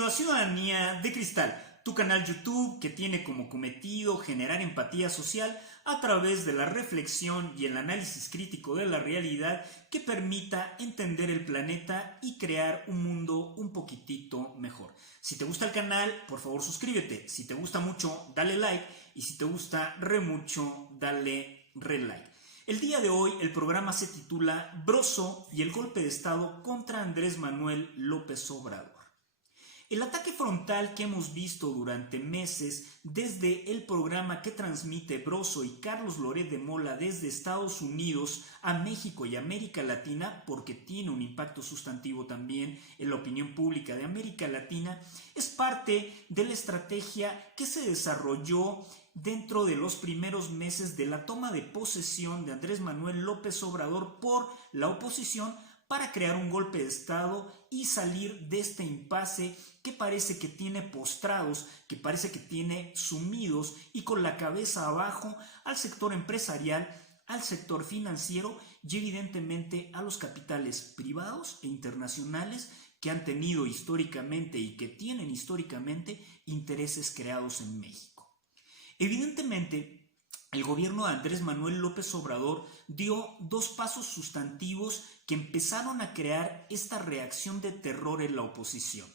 Bienvenido a Ciudadanía de Cristal, tu canal YouTube que tiene como cometido generar empatía social a través de la reflexión y el análisis crítico de la realidad que permita entender el planeta y crear un mundo un poquitito mejor. Si te gusta el canal, por favor suscríbete. Si te gusta mucho, dale like. Y si te gusta re mucho, dale re like. El día de hoy el programa se titula Broso y el golpe de Estado contra Andrés Manuel López Obrador. El ataque frontal que hemos visto durante meses desde el programa que transmite Broso y Carlos Loret de Mola desde Estados Unidos a México y América Latina, porque tiene un impacto sustantivo también en la opinión pública de América Latina, es parte de la estrategia que se desarrolló dentro de los primeros meses de la toma de posesión de Andrés Manuel López Obrador por la oposición para crear un golpe de Estado y salir de este impasse que parece que tiene postrados, que parece que tiene sumidos y con la cabeza abajo al sector empresarial, al sector financiero y evidentemente a los capitales privados e internacionales que han tenido históricamente y que tienen históricamente intereses creados en México. Evidentemente, el gobierno de Andrés Manuel López Obrador dio dos pasos sustantivos que empezaron a crear esta reacción de terror en la oposición.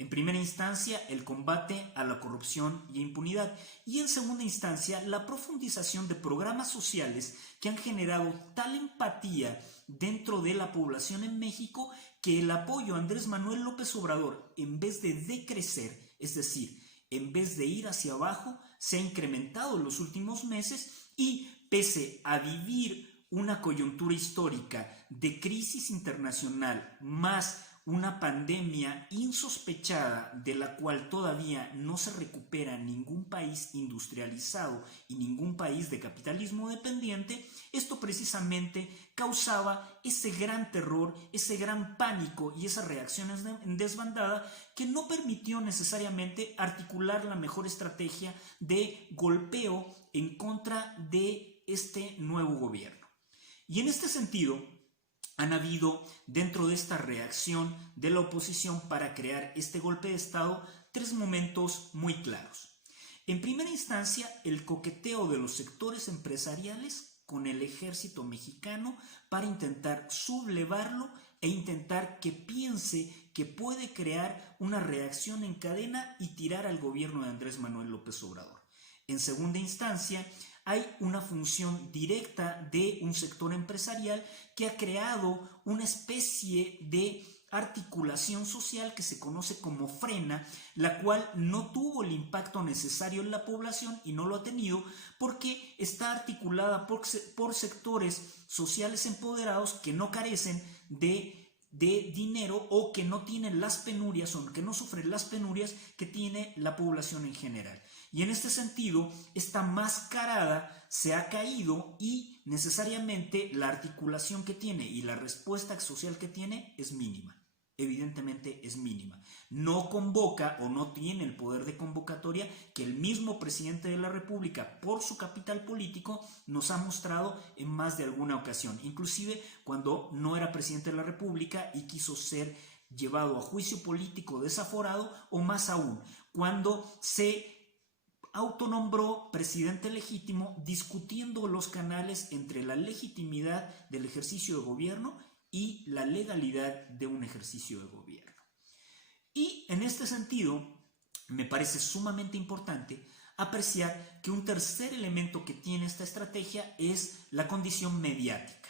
En primera instancia, el combate a la corrupción y impunidad, y en segunda instancia, la profundización de programas sociales que han generado tal empatía dentro de la población en México que el apoyo a Andrés Manuel López Obrador, en vez de decrecer, es decir, en vez de ir hacia abajo, se ha incrementado en los últimos meses y pese a vivir una coyuntura histórica de crisis internacional más una pandemia insospechada de la cual todavía no se recupera ningún país industrializado y ningún país de capitalismo dependiente, esto precisamente causaba ese gran terror, ese gran pánico y esas reacciones en desbandada que no permitió necesariamente articular la mejor estrategia de golpeo en contra de este nuevo gobierno. Y en este sentido, han habido dentro de esta reacción de la oposición para crear este golpe de Estado tres momentos muy claros. En primera instancia, el coqueteo de los sectores empresariales con el ejército mexicano para intentar sublevarlo e intentar que piense que puede crear una reacción en cadena y tirar al gobierno de Andrés Manuel López Obrador. En segunda instancia, hay una función directa de un sector empresarial que ha creado una especie de articulación social que se conoce como frena, la cual no tuvo el impacto necesario en la población y no lo ha tenido porque está articulada por sectores sociales empoderados que no carecen de dinero o que no tienen las penurias o que no sufren las penurias que tiene la población en general. Y en este sentido, esta mascarada se ha caído y necesariamente la articulación que tiene y la respuesta social que tiene es mínima. Evidentemente es mínima. No convoca o no tiene el poder de convocatoria que el mismo presidente de la República, por su capital político, nos ha mostrado en más de alguna ocasión. Inclusive cuando no era presidente de la República y quiso ser llevado a juicio político desaforado, o más aún, cuando se autonombró presidente legítimo discutiendo los canales entre la legitimidad del ejercicio de gobierno y la legalidad de un ejercicio de gobierno. Y en este sentido, me parece sumamente importante apreciar que un tercer elemento que tiene esta estrategia es la condición mediática.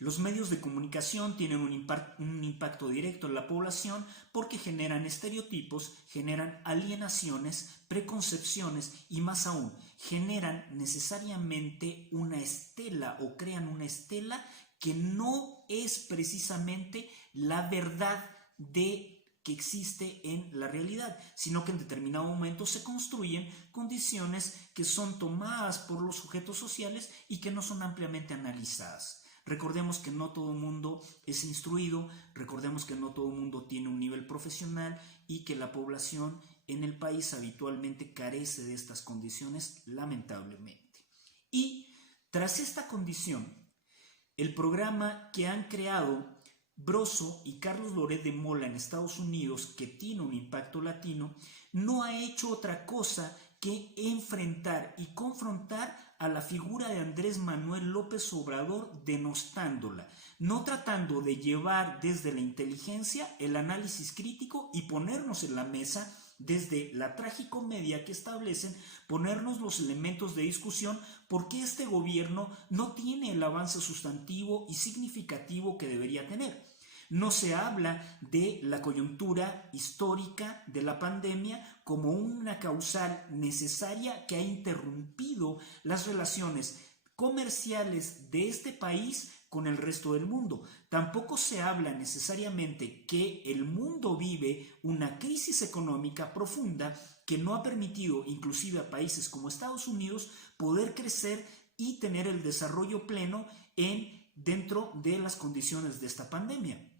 Los medios de comunicación tienen un impacto directo en la población porque generan estereotipos, generan alienaciones, preconcepciones y más aún, generan necesariamente una estela o crean una estela que no es precisamente la verdad que existe en la realidad, sino que en determinado momento se construyen condiciones que son tomadas por los sujetos sociales y que no son ampliamente analizadas. Recordemos que no todo el mundo es instruido, recordemos que no todo el mundo tiene un nivel profesional y que la población en el país habitualmente carece de estas condiciones, lamentablemente. Y tras esta condición, el programa que han creado Broso y Carlos Loret de Mola en Estados Unidos, que tiene un impacto latino, no ha hecho otra cosa que enfrentar y confrontar a la figura de Andrés Manuel López Obrador, denostándola, no tratando de llevar desde la inteligencia el análisis crítico y ponernos en la mesa desde la tragicomedia que establecen, ponernos los elementos de discusión por qué este gobierno no tiene el avance sustantivo y significativo que debería tener. No se habla de la coyuntura histórica de la pandemia como una causal necesaria que ha interrumpido las relaciones comerciales de este país con el resto del mundo. Tampoco se habla necesariamente que el mundo vive una crisis económica profunda que no ha permitido inclusive a países como Estados Unidos poder crecer y tener el desarrollo pleno dentro de las condiciones de esta pandemia.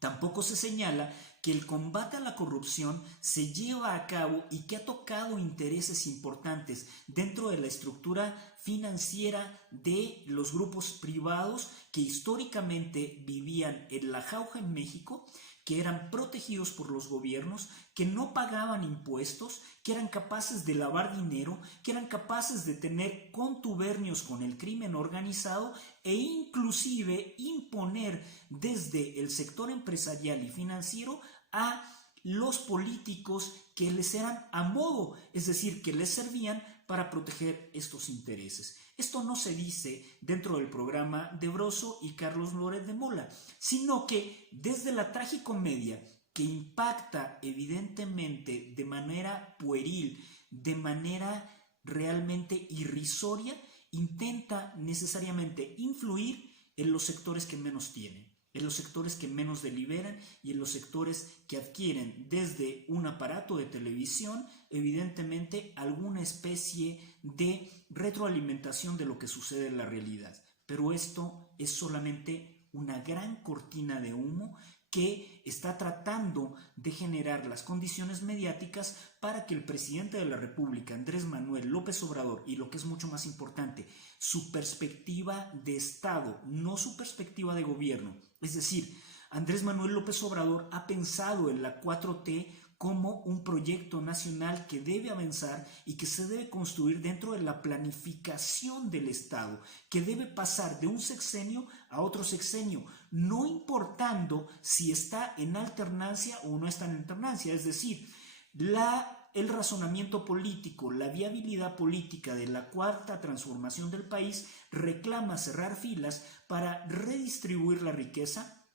Tampoco se señala que el combate a la corrupción se lleva a cabo y que ha tocado intereses importantes dentro de la estructura financiera de los grupos privados que históricamente vivían en la jauja en México, que eran protegidos por los gobiernos, que no pagaban impuestos, que eran capaces de lavar dinero, que eran capaces de tener contubernios con el crimen organizado e inclusive imponer desde el sector empresarial y financiero a los políticos que les eran a modo, es decir, que les servían para proteger estos intereses. Esto no se dice dentro del programa de Broso y Carlos Loret de Mola, sino que desde la tragicomedia, que impacta evidentemente de manera pueril, de manera realmente irrisoria, intenta necesariamente influir en los sectores que menos tienen, en los sectores que menos deliberan y en los sectores que adquieren desde un aparato de televisión, evidentemente alguna especie de retroalimentación de lo que sucede en la realidad. Pero esto es solamente una gran cortina de humo que está tratando de generar las condiciones mediáticas para que el presidente de la República, Andrés Manuel López Obrador, y lo que es mucho más importante, su perspectiva de Estado, no su perspectiva de gobierno, es decir, Andrés Manuel López Obrador ha pensado en la 4T como un proyecto nacional que debe avanzar y que se debe construir dentro de la planificación del Estado, que debe pasar de un sexenio a otro sexenio, no importando si está en alternancia o no está en alternancia, es decir, el razonamiento político, la viabilidad política de la cuarta transformación del país reclama cerrar filas para redistribuir la riqueza,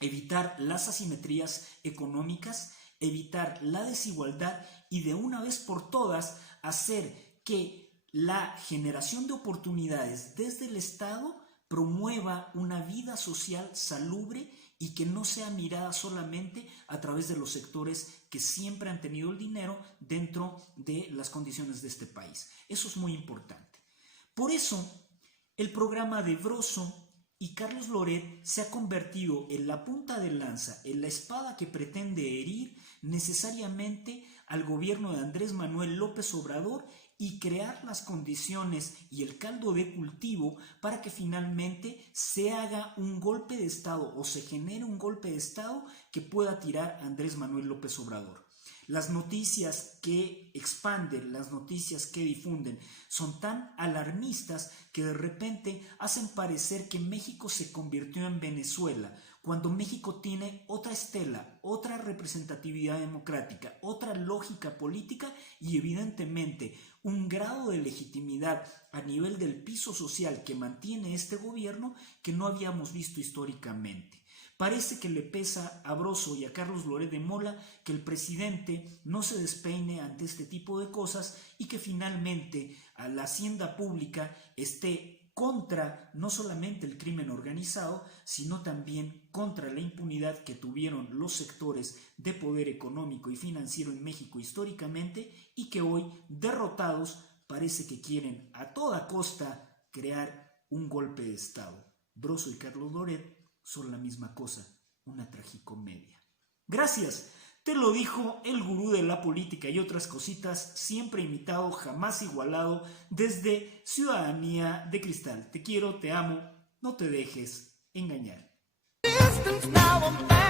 evitar las asimetrías económicas, evitar la desigualdad y de una vez por todas hacer que la generación de oportunidades desde el Estado promueva una vida social salubre y que no sea mirada solamente a través de los sectores que siempre han tenido el dinero dentro de las condiciones de este país. Eso es muy importante. Por eso, el programa de Broso y Carlos Loret se ha convertido en la punta de lanza, en la espada que pretende herir necesariamente al gobierno de Andrés Manuel López Obrador y crear las condiciones y el caldo de cultivo para que finalmente se haga un golpe de Estado o se genere un golpe de Estado que pueda tirar a Andrés Manuel López Obrador. Las noticias que expanden, las noticias que difunden son tan alarmistas que de repente hacen parecer que México se convirtió en Venezuela, cuando México tiene otra estela, otra representatividad democrática, otra lógica política y evidentemente un grado de legitimidad a nivel del piso social que mantiene este gobierno que no habíamos visto históricamente. Parece que le pesa a Broso y a Carlos Loret de Mola que el presidente no se despeine ante este tipo de cosas y que finalmente a la hacienda pública esté contra no solamente el crimen organizado, sino también contra la impunidad que tuvieron los sectores de poder económico y financiero en México históricamente y que hoy, derrotados, parece que quieren a toda costa crear un golpe de Estado. Broso y Carlos Loret son la misma cosa, una tragicomedia. Gracias, te lo dijo el gurú de la política y otras cositas, siempre imitado, jamás igualado, desde Ciudadanía de Cristal. Te quiero, te amo, no te dejes engañar. distance, now I'm back.